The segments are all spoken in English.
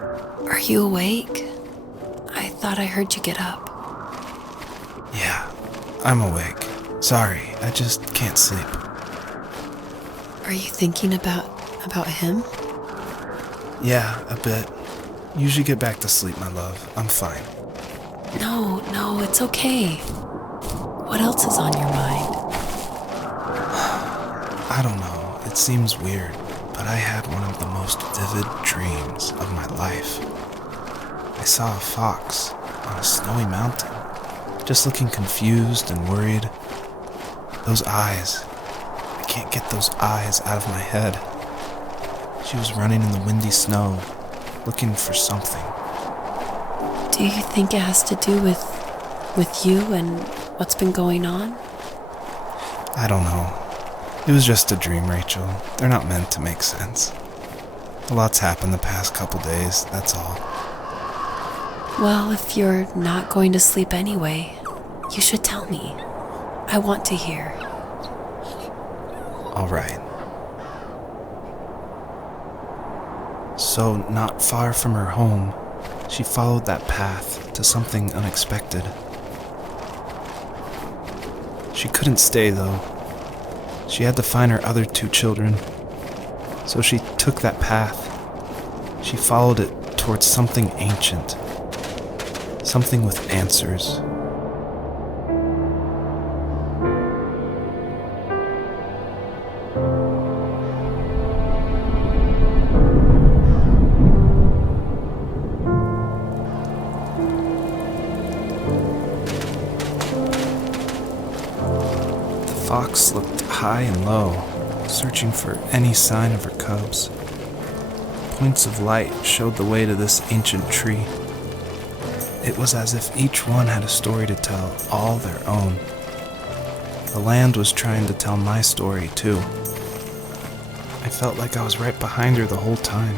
Are you awake? I thought I heard you get up. Yeah, I'm awake. Sorry, I just can't sleep. Are you thinking about him? Yeah, a bit. Usually get back to sleep, my love. I'm fine. No, it's okay. What else is on your mind? I don't know, it seems weird, but I had one of the most vivid dreams of my life. I saw a fox on a snowy mountain, just looking confused and worried. Those eyes, I can't get those eyes out of my head. She was running in the windy snow, looking for something. Do you think it has to do with you and what's been going on? I don't know. It was just a dream, Rachel. They're not meant to make sense. A lot's happened the past couple days, that's all. Well, if you're not going to sleep anyway, you should tell me. I want to hear. All right. So, not far from her home, she followed that path to something unexpected. She couldn't stay, though. She had to find her other 2 children. So she took that path. She followed it towards something ancient. Something with answers. The fox looked high and low, searching for any sign of her cubs. Points of light showed the way to this ancient tree. It was as if each one had a story to tell, all their own. The land was trying to tell my story, too. I felt like I was right behind her the whole time.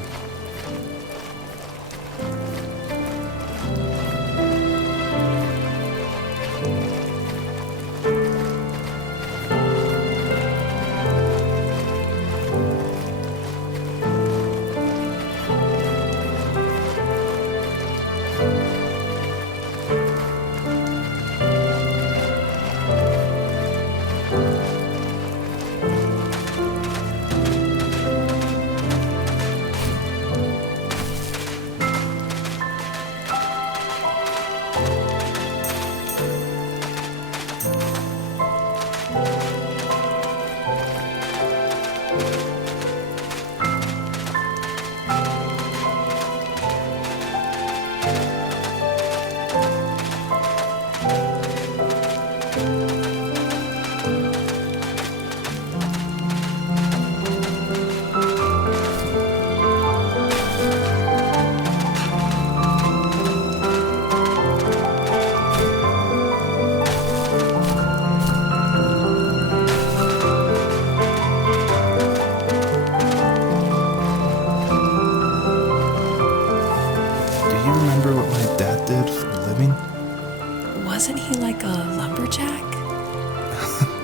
Wasn't he like a lumberjack?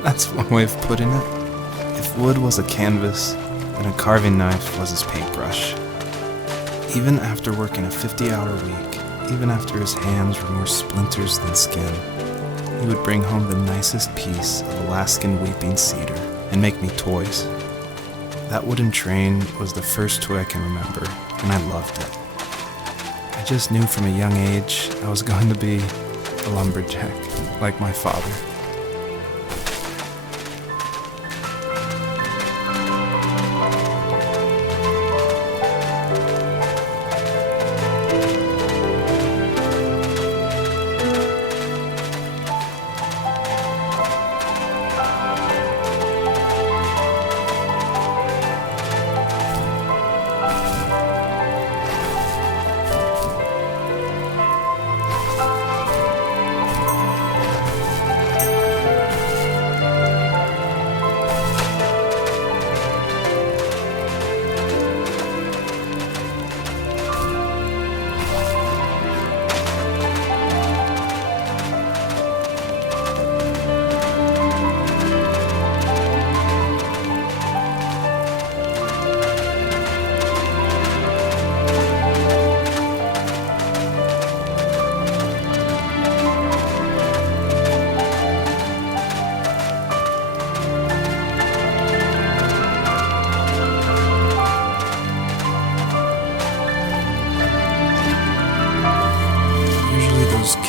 That's one way of putting it. If wood was a canvas, then a carving knife was his paintbrush. Even after working a 50-hour week, even after his hands were more splinters than skin, he would bring home the nicest piece of Alaskan weeping cedar and make me toys. That wooden train was the first toy I can remember, and I loved it. I just knew from a young age I was going to be a lumberjack, like my father.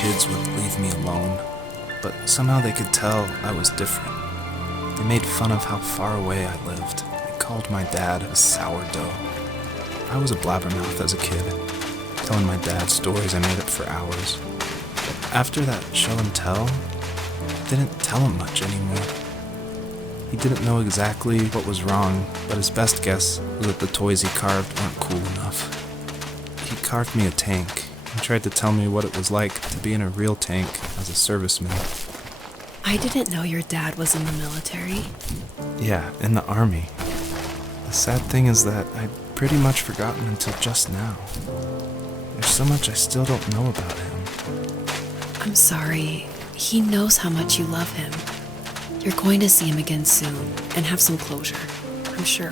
kids would leave me alone, but somehow they could tell I was different. They made fun of how far away I lived. They called my dad a sourdough. I was a blabbermouth as a kid, telling my dad stories I made up for hours. But after that show and tell, I didn't tell him much anymore. He didn't know exactly what was wrong, but his best guess was that the toys he carved weren't cool enough. He carved me a tank and tried to tell me what it was like to be in a real tank as a serviceman. I didn't know your dad was in the military. Yeah, in the army. The sad thing is that I'd pretty much forgotten until just now. There's so much I still don't know about him. I'm sorry. He knows how much you love him. You're going to see him again soon and have some closure, I'm sure.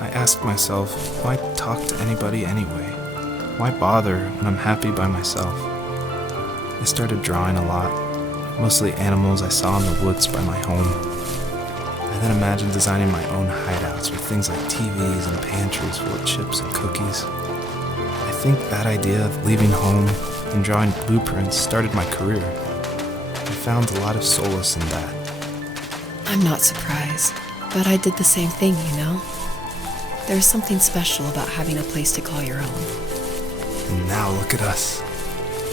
I asked myself, why talk to anybody anyway? Why bother when I'm happy by myself? I started drawing a lot, mostly animals I saw in the woods by my home. I then imagined designing my own hideouts with things like TVs and pantries full of chips and cookies. I think that idea of leaving home and drawing blueprints started my career. I found a lot of solace in that. I'm not surprised, but I did the same thing, you know? There's something special about having a place to call your own. And now look at us.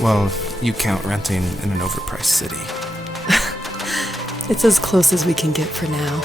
Well, if you count renting in an overpriced city. It's as close as we can get for now.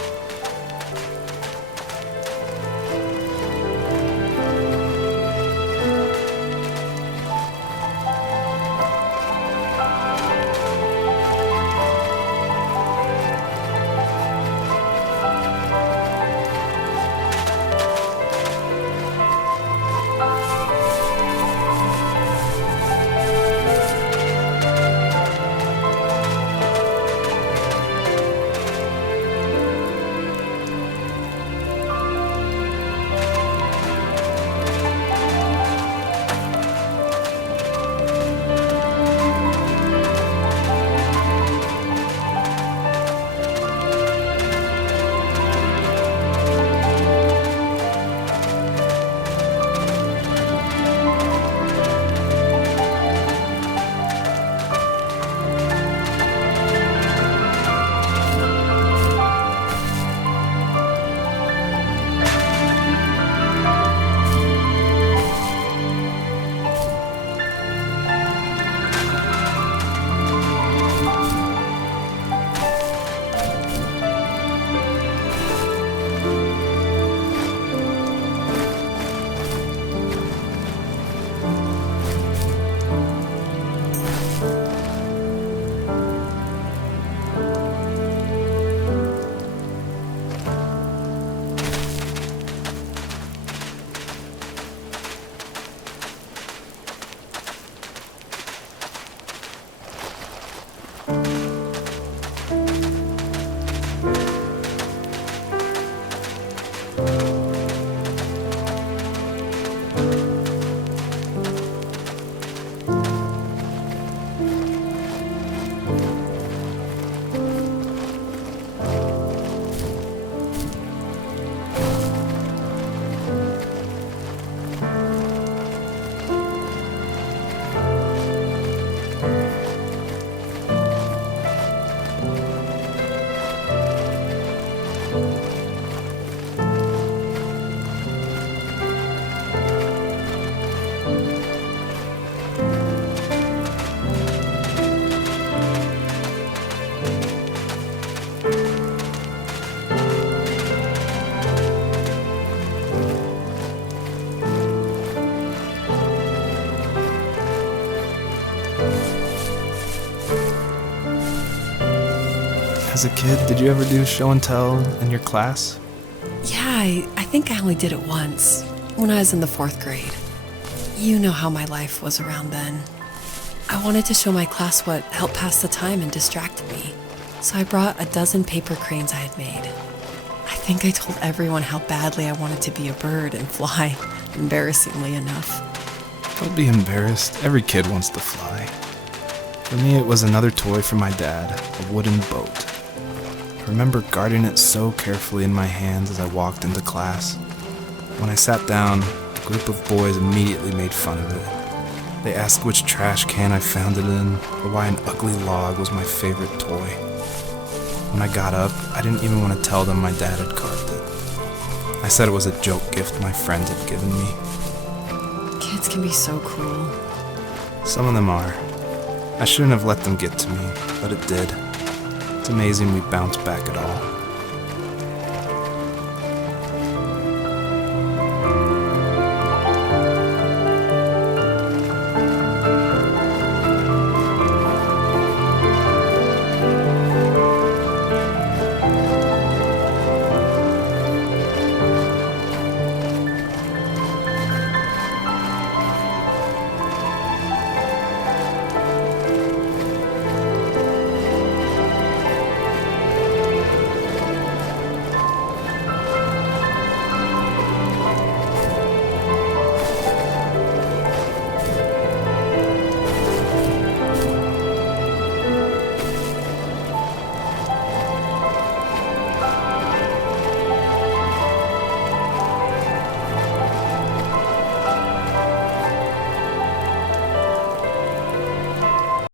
As a kid, did you ever do show and tell in your class? Yeah, I think I only did it once, when I was in the 4th grade. You know how my life was around then. I wanted to show my class what helped pass the time and distracted me, so I brought a dozen paper cranes I had made. I think I told everyone how badly I wanted to be a bird and fly, embarrassingly enough. Don't be embarrassed. Every kid wants to fly. For me, it was another toy from my dad, a wooden boat. I remember guarding it so carefully in my hands as I walked into class. When I sat down, a group of boys immediately made fun of it. They asked which trash can I found it in, or why an ugly log was my favorite toy. When I got up, I didn't even want to tell them my dad had carved it. I said it was a joke gift my friend had given me. Kids can be so cruel. Some of them are. I shouldn't have let them get to me, but it did. It's amazing we bounced back at all.